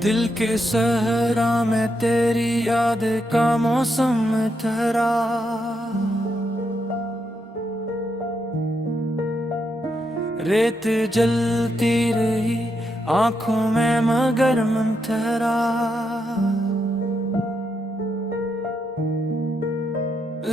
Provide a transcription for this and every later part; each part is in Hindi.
दिल के सहरा में तेरी याद का मौसम ठहरा, रेत जलती रही आंखों में मगर मन ठहरा।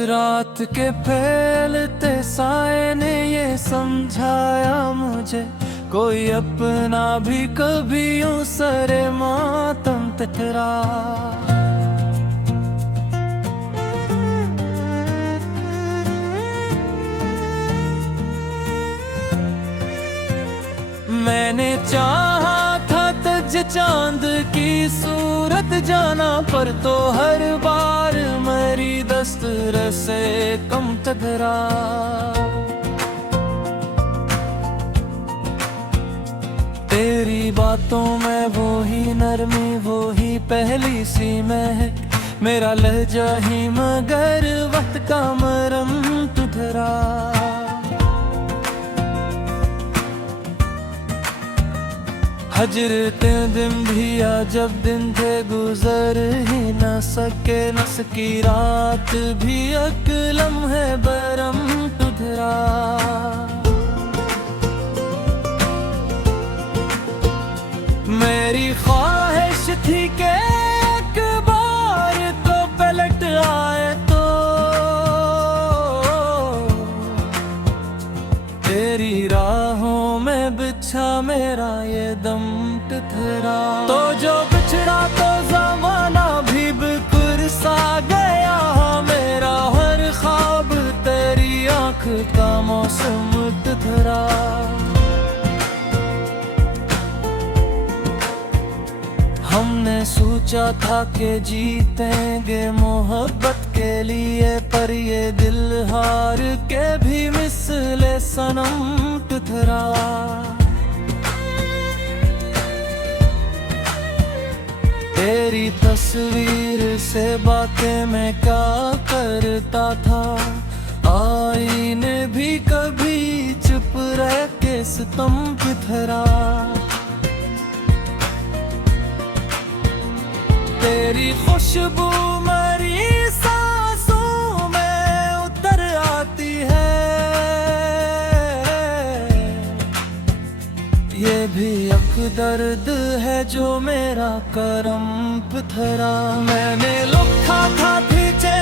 रात के फैलते साए ने ये समझाया मुझे, कोई अपना भी कभी यूं सरे मातम टकरा। मैंने चाहा था तुझ चांद की सूरत जाना, पर तो हर बार मेरी दस्तूर से कम टकरा। तेरी बातों में वो ही नरमी, वो ही पहली सी महक, मेरा लहजा ही मगर वक्त का मरम तुझरा। हजरते दिन भी आ जब दिन थे गुजर ही न सकी रात भी एक लम्हे बरम तुझरा। मेरी ख्वाहिश थी कि एक बार तो पलट आए तो तेरी राहों में बिछा मेरा ये दम टुकड़ा। तो जो बिछड़ा तो ज़माना भी बिखर सा गया, मेरा हर ख्वाब तेरी आँख का मौसम टुकड़ा। हमने सोचा था कि जीतेंगे मोहब्बत के लिए, पर ये दिल हार के भी मिसले सनम टुकड़ा। तेरी तस्वीर से बातें मैं क्या करता था, आईने भी कभी चुप रह के सितम टुकड़ा। तेरी खुशबू मेरी सांसों में उतर आती है, ये भी एक दर्द है जो मेरा करम पथरा। मैंने लिखा था पीछे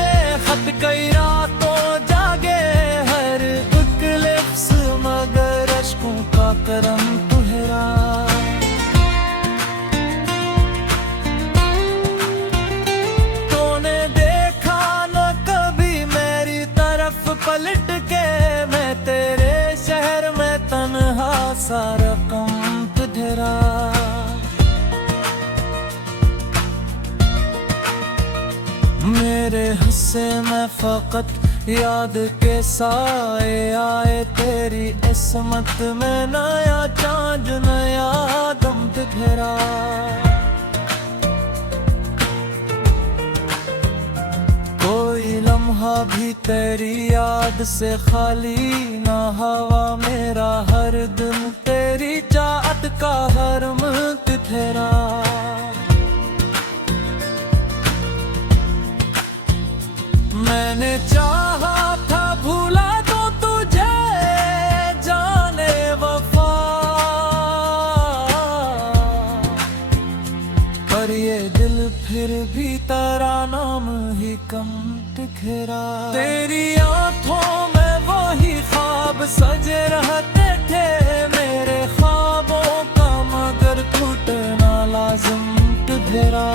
खत कई रातों जागे, हर एक लिफ्स मगर अश्कों का करम तुहरा। पलट के मैं तेरे शहर में तन्हा सा रकम तुझरा। मेरे हिस्से में फकत याद के साए आए, तेरी इस्मत में नया चांद नया दम तुझरा। कोई लम्हा भी तेरी याद से खाली ना हवा, मेरा हर दिन तेरी चाहत का हरम तुझरा। मैंने चाहा था भूला तो तुझे जाने वफा, पर ये दिल फिर भी तेरा नाम ही कम टुकड़ा। तेरी आँखों में वही ख्वाब सजे रहते थे, मेरे ख्वाबों का मगर टूटना लाजिम टुकड़ा।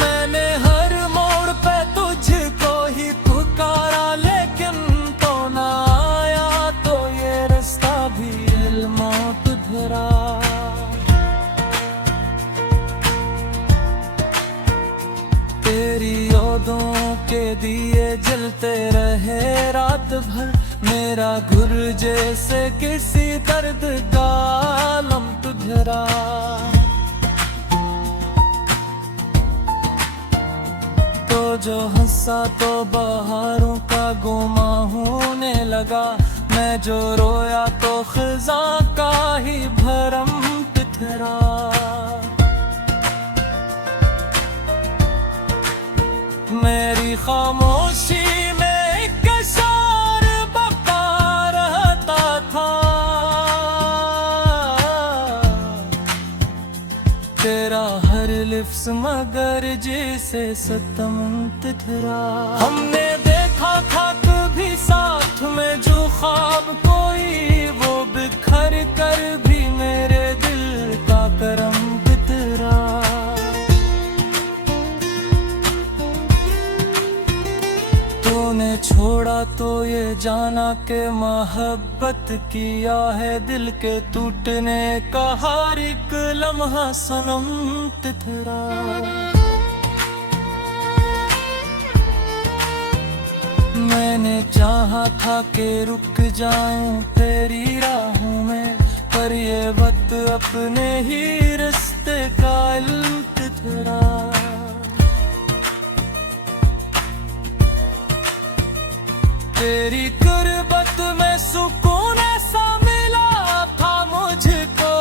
मैंने हर मोड़ पे तुझको ही पुकारा, लेकिन तो ना आया, तो ये रास्ता भी इल्म तुझरा। तेरी यादों के दिए जलते रहे रात भर, मेरा घुर जैसे किसी दर्द का आलम तुझरा। तो जो हंसा तो बहारों का गुमा होने लगा, मैं जो रोया तो खिज़ां का ही भरम बिखरा। मेरी खामोशी में एक शार बका रहता था, तेरा हर लिफ्ज़ मगर जिसे सतम तिथरा। हमने देखा था कभी साथ में जो ख्वाब कोई, वो बिखर कर भी मेरे दिल का करम बितरा। तूने छोड़ा तो ये जाना के मोहब्बत किया है दिल के टूटने का हर एक लम्हा सनम तिथरा। मैंने चाहा था कि रुक जाऊं तेरी राहों में, पर ये वक्त अपने ही रास्ते का इल्म तिथरा। तेरी गुर्बत में सुकून ऐसा मिला था मुझको,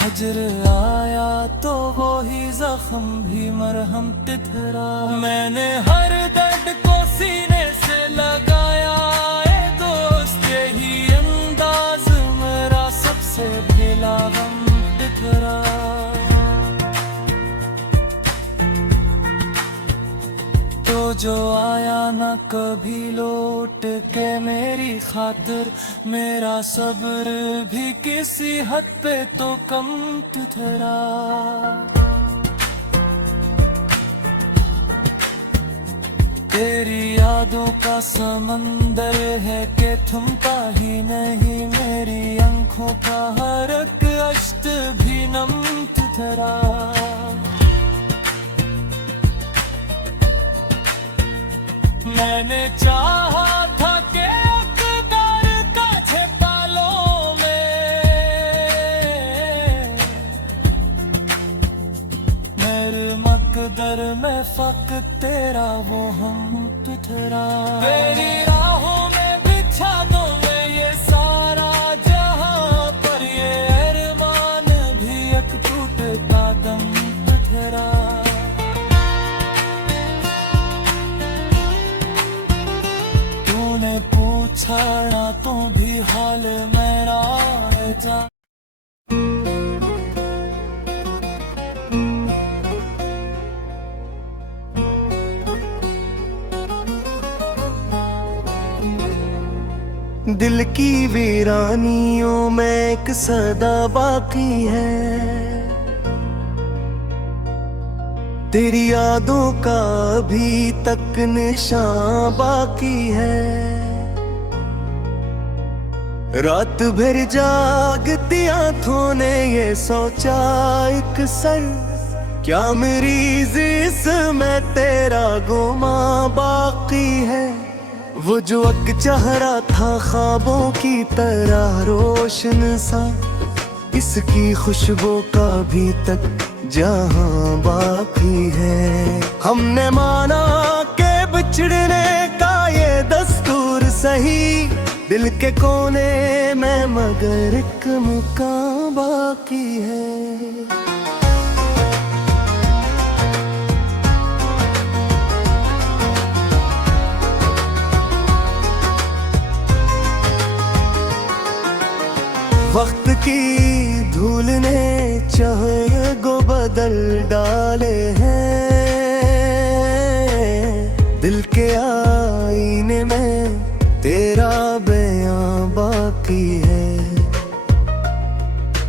हजर आया तो वो ही जख्म भी मरहम तिथरा। मैंने हर दर्द को सीने से लगाया ए दोस्त, यही अंदाज मेरा सबसे ढीला गम तिथरा। तो जो आया न कभी लौट के मेरी खातिर, मेरा सब्र भी किसी हद पे तो कम तिथरा। तेरी यादों का समंदर है कि थमता ही नहीं, मेरी आंखों का हर एक अश्क भी नम तिथरा। मैंने चाहा था कि अक़दार का झपालों में मेरे मक़दर में फ़क़्त तेरा वो हम तिथरा। तेरी राहों में बिछा दो मैं ये सारा जहां, पर ये अरमान भी एक टूटता दम तिथरा। तूने पूछा ना तो भी हाल मेरा जा। दिल की वीरानियों में एक सदा बाकी है, तेरी यादों का अभी तक निशान बाकी है। रात भर जागती आंखों ने ये सोचा एक सर, क्या मेरी जिस्म तेरा गुमा बाकी है। वो जो अक चेहरा था ख्वाबों की तरह रोशन सा, इसकी खुशबू का भी तक जहां बाकी है। हमने माना के बिछड़ने का ये दस्तूर सही, दिल के कोने में मगर एक मुकाम बाकी है। वक्त की धूल ने चाहे गो बदल डाले हैं, दिल के आईने में तेरा बयां बाकी है।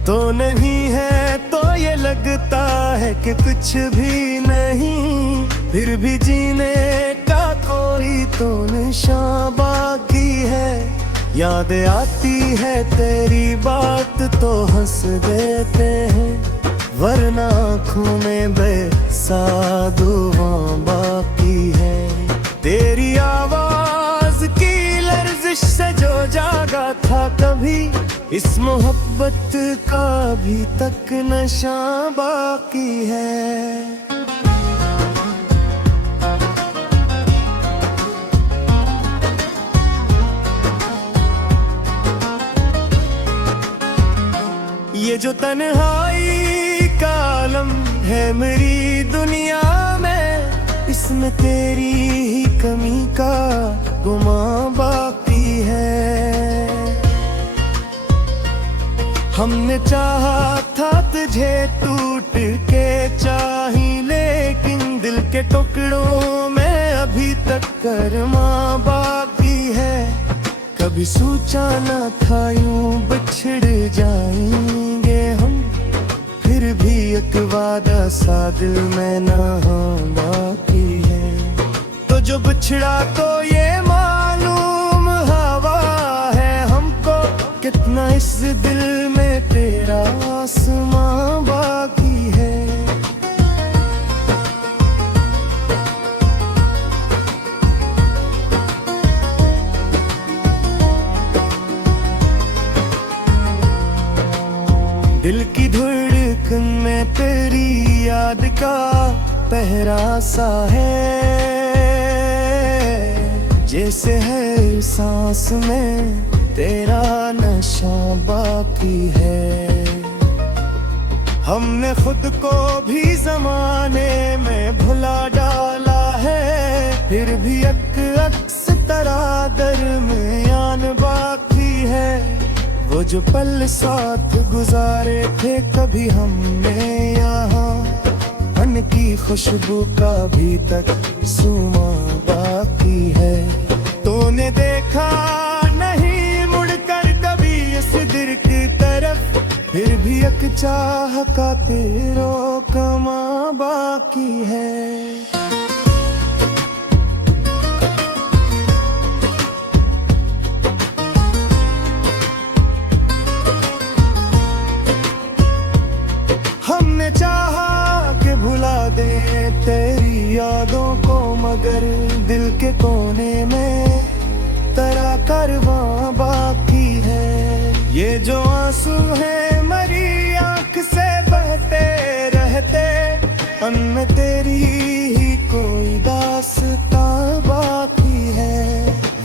तो नहीं है तो ये लगता है कि कुछ भी नहीं, फिर भी जीने का कोई तो निशान बाकी है। याद आती है तेरी बात तो हंस देते हैं, वरना आँखों में बेसादुआं बाकी है। तेरी आवाज की लर्जिश से जो जागा था कभी, इस मोहब्बत मोहब्बत का भी तक नशा बाकी है। ये जो तन्हाई का आलम है मेरी दुनिया में, इसमें तेरी ही कमी का गुमां बाकी है। हमने चाहा था तुझे टूट के चाही, लेकिन दिल के टुकड़ों में अभी तक कर्मा बाकी है। कभी सोचा न था यूं बिछड़ जाएंगे हम, फिर भी एक वादा सा दिल में ना बाकी है। तो जो बिछड़ा तो ये मालूम हवा है हमको, कितना इस दिल में तेरा आसमां बाकी है। दिल की धड़कन में तेरी याद का पहरा सा है, जैसे है सांस में तेरा नशा बाकी है। हमने खुद को भी जमाने में भुला डाला है, फिर भी एक अक्स तरह दरमियान बाकी है। वो जो पल साथ गुजारे थे कभी हमने यहाँ, मन की खुशबू का भी तक सुमा बाकी है। तूने देखा नहीं मुड़कर कभी इस दिल की तरफ, फिर भी एक चाह का तेरो कमा बाकी है। हमने चाहा कि भुला दे तेरी यादों को, मगर दिल के कोने में तेरा कारवां बाकी है। ये जो आंसू है मरी आंख से बहते रहते, उनमें तेरी ही कोई दास्तां बाकी है।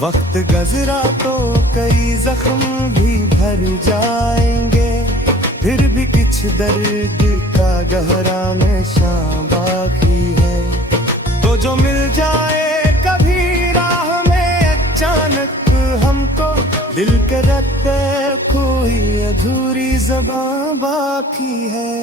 वक्त गुज़रा तो कई जख्म भी भर जाएंगे, फिर भी कुछ दर्द का गहरा नशा बाकी है। तो जो मिल जाए कभी राह में अचानक हमको, दिल के रखते कोई अधूरी ज़बां बाकी है।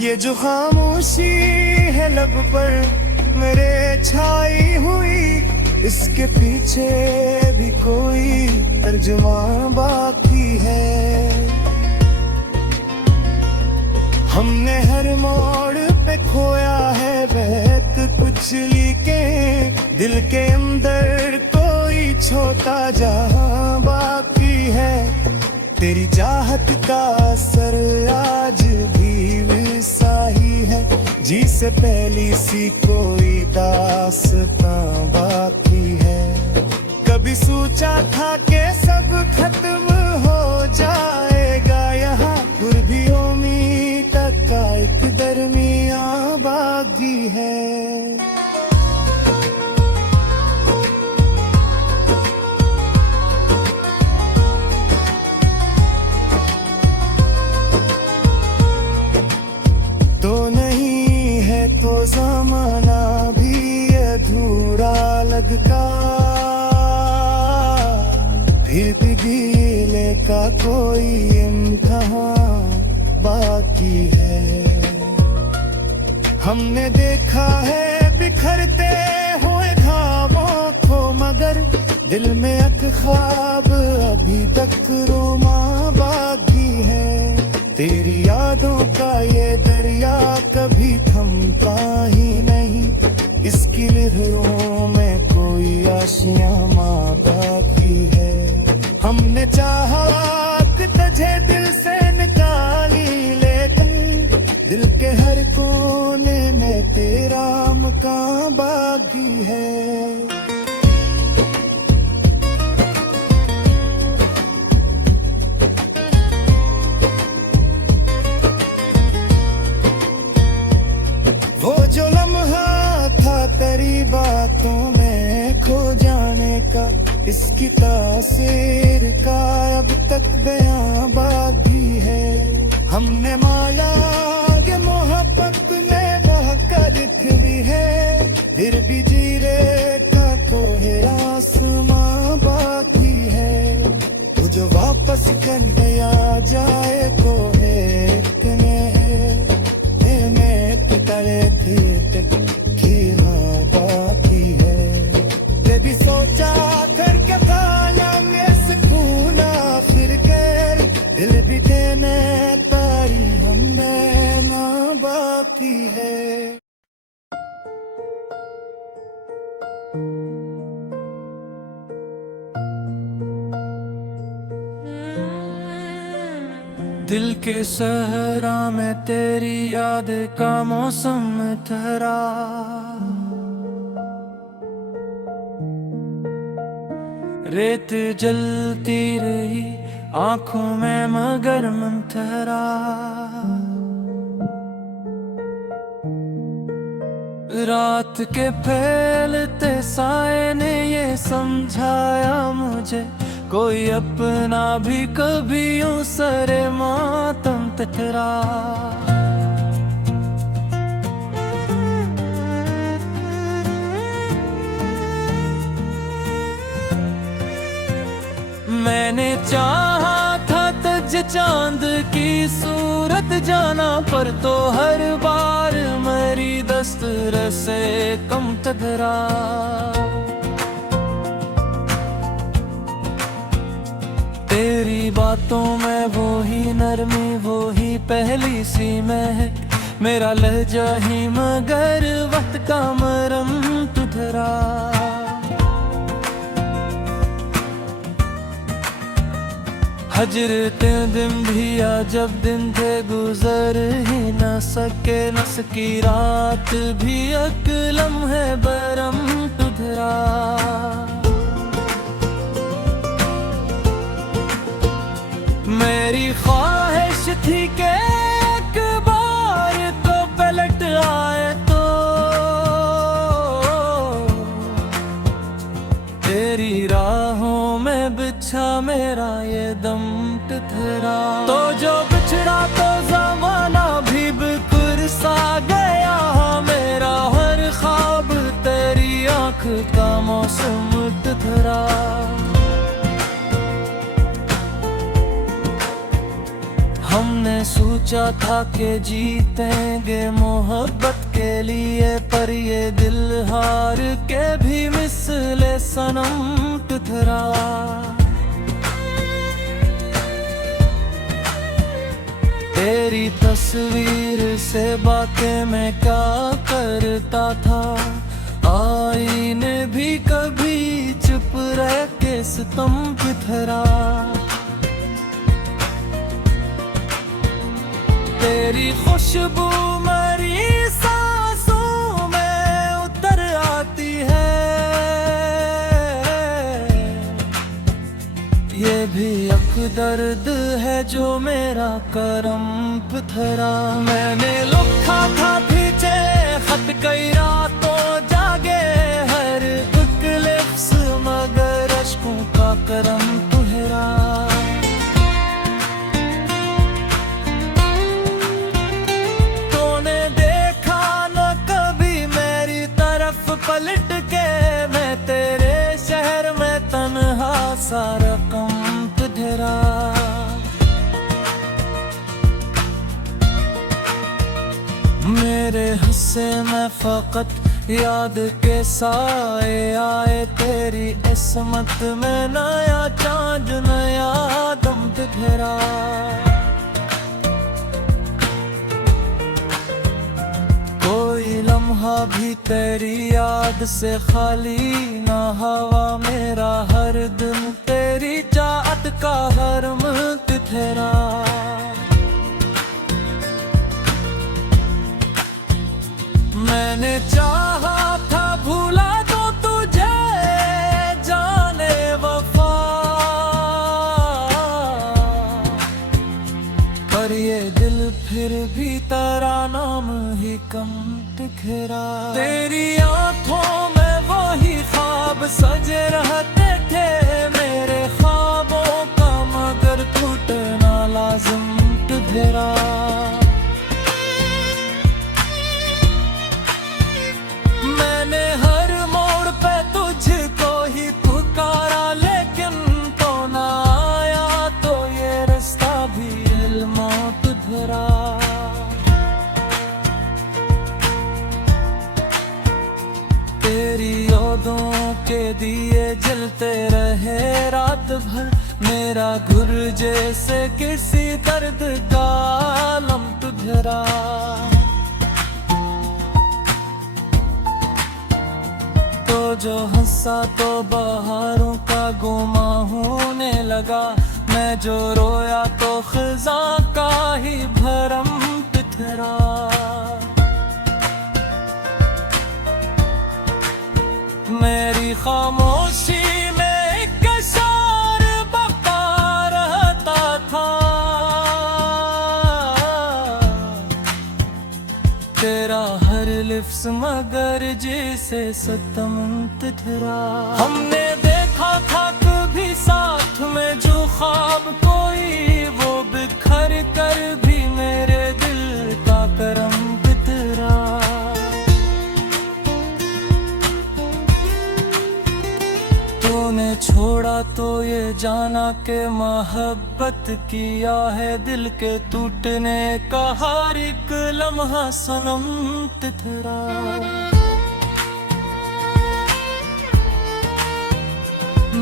ये जो खामोशी है लब पर मेरे छाई हुई, इसके पीछे भी कोई तर्जुमा बाकी है। हमने हर मोड़ पे खोया है बहत कुछ, लिखे दिल के अंदर कोई छोटा जहां बाकी है। तेरी चाहत का असर आज भी वैसा ही है, जी से पहली सी कोई दास्तां बाकी है। कभी सोचा था कि सब खत्म हो जाएगा यहाँ, फिर भी उम्मीद का एक दरमियां बाकी है। तो ज़माना भी अधूरा लगता, फिर भी दिल का कोई इम्तिहान बाकी है। हमने देखा है बिखरते हुए ख्वाबों को, मगर दिल में एक ख्वाब अभी तक रोमा बाकी है। तेरी यादों का ये दरिया कभी थमता ही नहीं, इसकी लहरों में कोई आशियाँ बाकी है। हमने चाहा कि तुझे दिल से निकाली, लेकिन दिल के हर कोने राम का बागी है। वो जो लम्हा था तेरी बातों में खो जाने का, इसकी तासीर का अब तक बयां बाकी है। हमने माया के मोहब्बत में बहकर दिख भी है, फिर भी जीरे का कोई आसमां बाकी है। वो जो वापस करने आ जाए तो एक में पिटाए थी की हाँ बाकी है। ये भी सोचा करके खाया में सुकून आखिर कर, दिल भी देने तारी हमने ना बाकी है। दिल के सहरा में तेरी याद का मौसम ठहरा, रेत जलती रही आंखों में मगर मन ठहरा। रात के फैलते साए ने ये समझाया मुझे, कोई अपना भी कभी यूं सरे मातम तकरा। मैंने चाहा था तुझ चांद की सूरत जाना, पर तो हर बार मेरी दस्तूर से कम टकरा। तेरी बातों में वो ही नरमी, वो ही पहली सी महक, मेरा लहजा ही मगर वक्त का मरम तुधरा। हजरते दिन भी आ जब दिन थे गुजर ही न सके, न सकी रात भी एक लम्हे बरम तुधरा। मेरी ख्वाहिश थी कि एक बार तो पलट आए तो तेरी राहों में बिछा मेरा ये दम ठहरा। तो जो बिछड़ा तो ज़माना भी बिखर सा गया, मेरा हर ख्वाब तेरी आँख का मौसम ठहरा। हमने सोचा था कि जीतेंगे मोहब्बत के लिए, पर ये दिल हार के भी मिसले सनम ठहरा। तेरी तस्वीर से बातें मैं क्या करता था, आईने भी कभी चुप रह के सितम ठहरा। तेरी खुशबू मेरी सांसों में उतर आती है, ये भी एक दर्द है जो मेरा करम पथरा। मैंने लिखा था पीछे खत कई रातों जागे, हर एक लिफ्स मगर अश्कों का करम तुहरा। पलट के मैं तेरे शहर में तन्हा सा रकम तुझरा। मेरे हिस्से में फकत याद के साए आए, तेरी इसमत में नया चांद नया दम दिखरा। कोई लम्हा भी तेरी याद से खाली ना हवा, मेरा हर दिन तेरी चाहत का हरम तिथरा। मैं मैंने चाहा था भूला तो तुझे जाने वफा, पर ये दिल फिर भी तेरा नाम ही कम टिकरा। तेरी आंखों में वही ख्वाब सजे रहते थे मेरे ख्वाबों का, मगर टूटना लाजिम तुझरा। मैंने हर मोड़ पे तुझको ही पुकारा, लेकिन तो ना आया, तो ये रास्ता भी इल्मौत धरा। तेरी यादों के दिए जलते रहे रात भर, मेरा घुर जैसे किसी दर्द का आलम तुझरा। तो जो हंसा तो बहारों का गुमा होने लगा, मैं जो रोया तो खिजा का ही भरम तिथरा। मेरी खामोशी में एक शार बका रहता था, तेरा हर लिफ्स मगर जिसे सतम तिथरा। हमने देखा था कभी साथ में जो ख्वाब कोई, वो बिखर कर भी मेरे दिल का करम तितरा। तूने छोड़ा तो ये जाना के मोहब्बत किया है दिल के टूटने का हर एक लम्हा सनम तिथरा।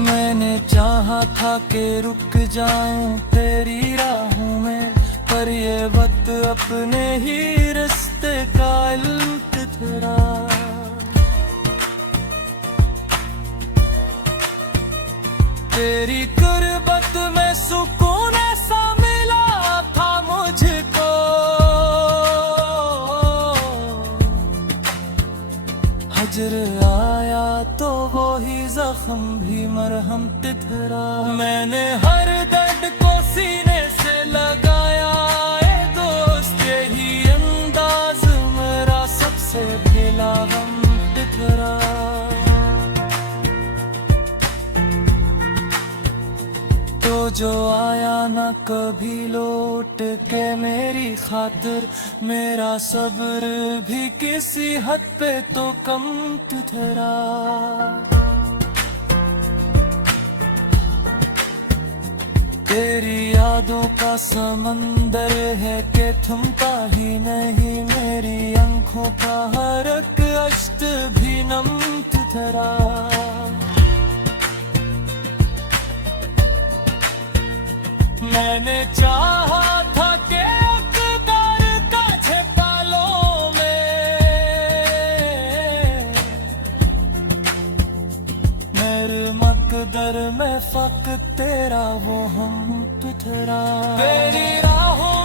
मैंने चाहा था कि रुक जाऊं तेरी राहों में, पर ये वक्त अपने ही रास्ते का इल्म तिथरा। तेरी कुर्बत में सुकून ऐसा मिला था मुझको, हजर आया तो वो ही जख्म भी मरहम तिथरा। मैंने हर दर्द को सीने से लगाया ए दोस्त, यही अंदाज मेरा सबसे ढीला गम तिथरा। तो जो आया न कभी लौट के मेरी खातिर, मेरा सब्र भी किसी हद पे तो कम तुझरा। तेरी यादों का समंदर है कि थमता ही नहीं, मेरी आंखों का हर एक अश्क भी नम तुझरा। मैंने चाहा था कि अकबर का झपालों में मेरे मकदर में फक तेरा वो हम तुझरा। तेरी राहों